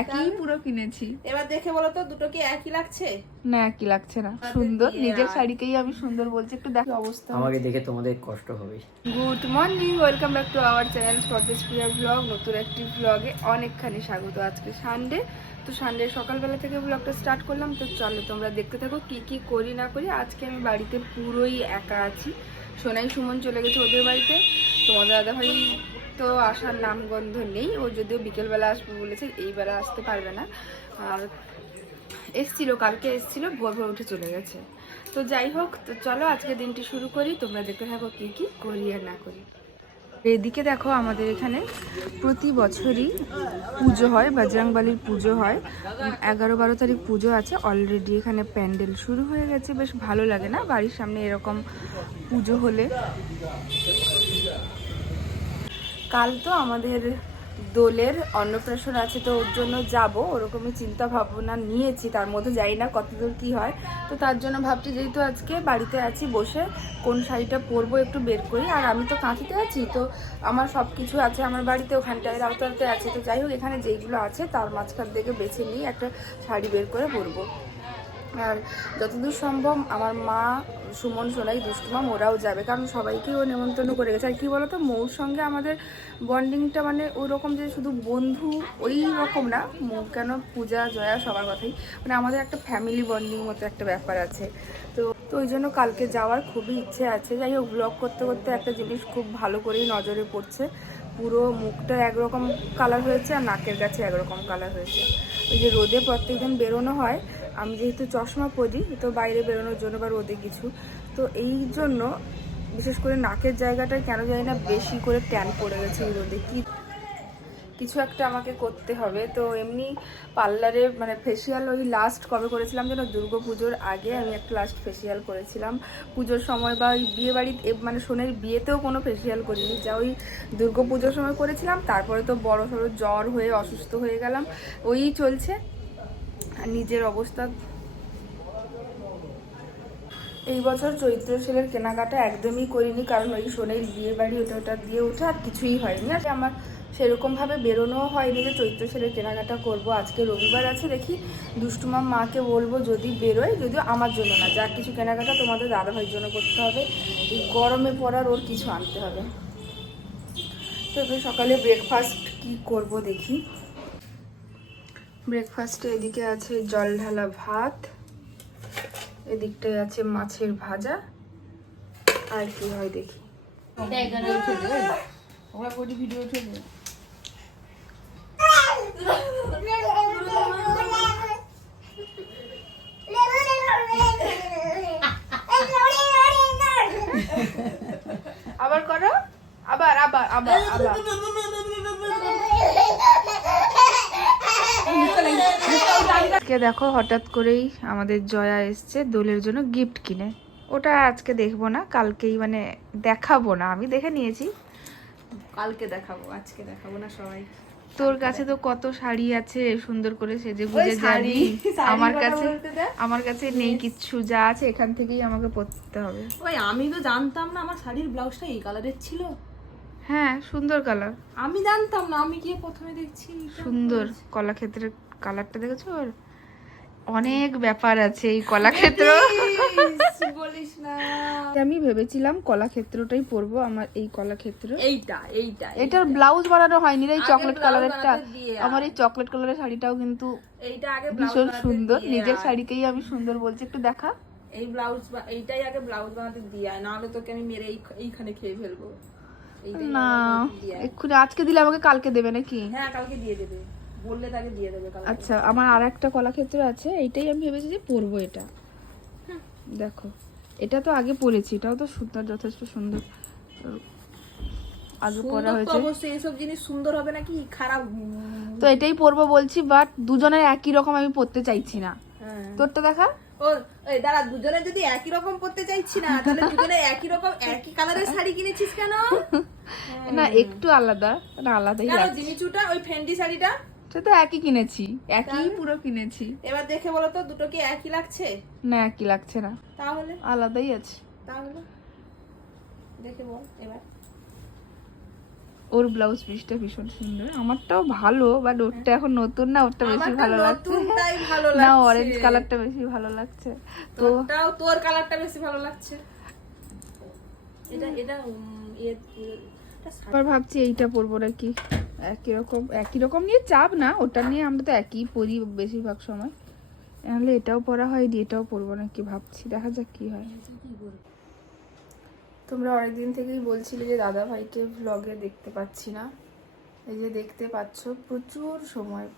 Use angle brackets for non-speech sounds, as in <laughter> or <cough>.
একই? পুরো কিনেছি। এবার দেখে বলো তো দুটো কি একই লাগছে? না একই লাগছে না। সুন্দর নিজের? শাড়িকেই আমি সুন্দর বলছি একটু দেখো। অবস্থা আমাকে দেখে তোমাদের কষ্ট হবে। Good morning welcome back to our channel স্পটেস Priya blog নতুন একটি ব্লগে অনেকখানি স্বাগত আজকে সানডে তো সানডে সকালবেলা থেকে ব্লগটা স্টার্ট করলাম তো চলো তোমরা দেখতে থাকো কি কি করি না করি। আজকে আমি বাড়িতে পুরোই একা আছি। সোনাই সুমন চলে গেছে ওদের বাড়িতে। তোমাদের দাদাভাই তো আসার নামগন্ধ নেই। ও যদিও বিকেলবেলা আসবে বলেছে এইবেলা আসতে পারবে না। আর এসছিল, কালকে এসছিল ভোর ভোর উঠে চলে গেছে। তো যাই হোক, তো চলো আজকে দিনটি শুরু করি। তোমরা দেখতে থাকো কি কি করি আর না করি। এদিকে দেখো আমাদের এখানে প্রতি বছরই পুজো হয়, বজরংবলির পুজো হয়। এগারো বারো তারিখ পুজো আছে অলরেডি এখানে প্যান্ডেল শুরু হয়ে গেছে। বেশ ভালো লাগে না, বাড়ির সামনে এরকম পুজো হলে? কাল তো আমাদের দোলের অন্নপ্রাশন আছে, তো ওর জন্য যাব। ওরকমই চিন্তা ভাবনা নিয়েছি, তার মধ্যে যাই না কতদূর কি হয়। তো তার জন্য ভাবছি, যেহেতু আজকে বাড়িতে আছি বসে, কোন শাড়িটা পরবো একটু বের করি। আর আমি তো কাঁথিতে আছি, তো আমার সব কিছু আছে আমার বাড়িতে, ওখানটায় রাউতারতে আছে। তো যাই হোক, এখানে যেইগুলো আছে, তার মাঝখান থেকে বেছে নিয়ে একটা শাড়ি বের করে পরবো। আর যতদূর সম্ভব আমার মা সুমন সোনাই দুষ্টুমাম ওরাও যাবে। কারণ সবাইকেই ও নেমন্তন্ন করে গেছে। আর কি বলতো, মৌর সঙ্গে আমাদের বন্ডিংটা মানে ওই রকম যে শুধু বন্ধু ওই রকম না মৌ কেন পূজা, জয়া সবার কথাই। মানে আমাদের একটা ফ্যামিলি বন্ডিং মতো একটা ব্যাপার আছে। তো তো ওই জন্য কালকে যাওয়ার খুবই ইচ্ছে আছে। যাই হোক ব্লগ করতে করতে একটা জিনিস খুব ভালো করেই নজরে পড়ছে। পুরো মুখটা একরকম কালার হয়েছে আর নাকের কাছে একরকম কালার হয়েছে। ওই যে রোদে প্রত্যেকদিন বেরোনো হয় আমি যেহেতু চশমা পরি, তো বাইরে বেরোনোর জন্য বা রোদে কিছু, তো এই জন্য বিশেষ করে নাকের জায়গাটায় কেন জানি না বেশি করে ট্যান পড়ে গেছে রোদে। কি কিছু একটা আমাকে করতে হবে। তো এমনি পার্লারে মানে ফেসিয়াল ওই লাস্ট কবে করেছিলাম যেন দুর্গা পুজোর আগে আমি একটা লাস্ট ফেসিয়াল করেছিলাম। পুজোর সময় বা ওই বিয়ে বাড়ি মানে সোনের বিয়েতেও কোনো ফেসিয়াল করিনি। যা ওই দুর্গা পুজোর সময় করেছিলাম, তারপরে তো বড় সড়ো জ্বর হয়ে অসুস্থ হয়ে গেলাম। ওই চলছে। নিজের অবস্থা। এই বছর চৈত্র সেলের কেনাকাটা একদমই করিনি, কারণ ওই সোনের বিয়ে বাড়ি, ওটা ওটা দিয়ে ওঠে, আর কিছুই হয়নি। আর আমার সেরকমভাবে বেরোনোও হয়নি যে চৈত্র সেলের কেনাকাটা করব। আজকে রবিবার আছে, দেখি দুষ্টুমাম মাকে বলব যদি বেরোয়, যদিও আমার জন্য না যা কিছু কেনাকাটা তোমাদের দাদাভাইয়ের জন্য করতে হবে। এই গরমে পড়ার ওর কিছু আনতে হবে। তো সকালে ব্রেকফাস্ট কি করব দেখি। ব্রেকফাস্টে এদিকে আছে জল ঢালা ভাত এদিকটায় আছে মাছের ভাজা আর কি হয় দেখি। ভিডিও আবার করো? আবার আবার আবার আবার। আজকে দেখো হঠাৎ করেই আমাদের জয়া এসছে দোলের জন্য গিফট কিনে। ওটা আজকে দেখব না কালকেই মানে দেখাবো না। আমি দেখে নিয়েছি। কালকে দেখাবো আজকে দেখাবো না সবাই। তোর কাছে তো কত শাড়ি আছে সুন্দর করে সেজে গুজে শাড়ি, আমার কাছে আমার কাছে নেই কিচ্ছু যা আছে এখান থেকেই আমাকে পরতে হবে। ওই আমি তো জানতাম না আমার শাড়ির ব্লাউজটা এই কালারের ছিল। হ্যাঁ সুন্দর কালার। আমি জানতাম না আমি গিয়ে প্রথমে দেখছি। সুন্দর কলাক্ষেত্রের কালারটা দেখেছ? ওর অনেক ব্যাপার আছে এই কলাক্ষেত্র। বলিস না। আমি ভেবেছিলাম কলাক্ষেত্রটাই পরবো আমার এই কলাক্ষেত্র। এইটা এইটা এটার ব্লাউজ বানানো হয়নি রে এই চকলেট কালারেরটা আমার এই চকলেট কালারের শাড়িটাও কিন্তু এইটা আগে ভীষণ সুন্দর নিজের শাড়িকেই আমি সুন্দর বলছি একটু দেখা। এই ব্লাউজ এইটাই আগে ব্লাউজ বানাতে দিয়ে আয় নাহলে তোকে আমি মেরে এই- এইখানে খেয়ে ফেলব। না। এক্ষুনি আজকে দিলে আমাকে কালকে দেবে নাকি? হ্যাঁ কালকে দিয়ে দেবে। বললে তাকে দিয়ে দেবে আচ্ছা আমার আর একটা কলাক্ষেত্র আছে এইটাই আমি ভেবেছি যে পরবো এটা। দেখো এটা তো আগে পরেছি এটাও তো সুন্দর যথেষ্ট সুন্দর। আগে পরা হয়েছে। অবশ্যই এসব জিনিস সুন্দর হবে নাকি? খারাপ। তো এটাই পরবো বলছি বাট দুজনের একই রকম আমি পরতে চাইছি না। হ্যাঁ। তোরটা দেখা? ও এই দাঁড়া দুজনে যদি একই রকম পড়তে চাইছি না তাহলে দুজনে একই রকম একই কালারের শাড়ি কিনেছিস কেন? <laughs> না একটু আলাদা না আলাদাই কেন লাগছে। জিমিচুটা ওই ফেন্ডি শাড়িটা? সে তো একই কিনেছি একই পুরো কিনেছি। এবার দেখে বলো তো দুটো কি একই লাগছে? না একই লাগছে না। তাহলে? আলাদাই আছে। তাহলে? দেখে বল এবার। ওর ব্লাউজ পিসটা ভীষণ সুন্দর। আমারটাও ভালো বাট ওরটা এখন নতুন না ওরটা বেশি ভালো লাগছে। না অরেঞ্জ কালারটা বেশি ভালো লাগছে। তো তোরটাও তোর কালারটা বেশি ভালো লাগছে। এটা এটা ইয়ে এটা ভাবছি এইটা পরবো নাকি? একই রকম একই রকম নিয়ে চাপ না, ওটা নিয়ে আমরা তো একই পরি বেশিরভাগ সময়। নাহলে এটাও পরা হয়নি এটাও পরবো নাকি ভাবছি, দেখা যাক কি হয়। তোমরা অনেকদিন থেকেই বলছিলে যে দাদা ভাইকে ভ্লগে দেখতে পাচ্ছি না। এই যে দেখতে পাচ্ছ, প্রচুর সময়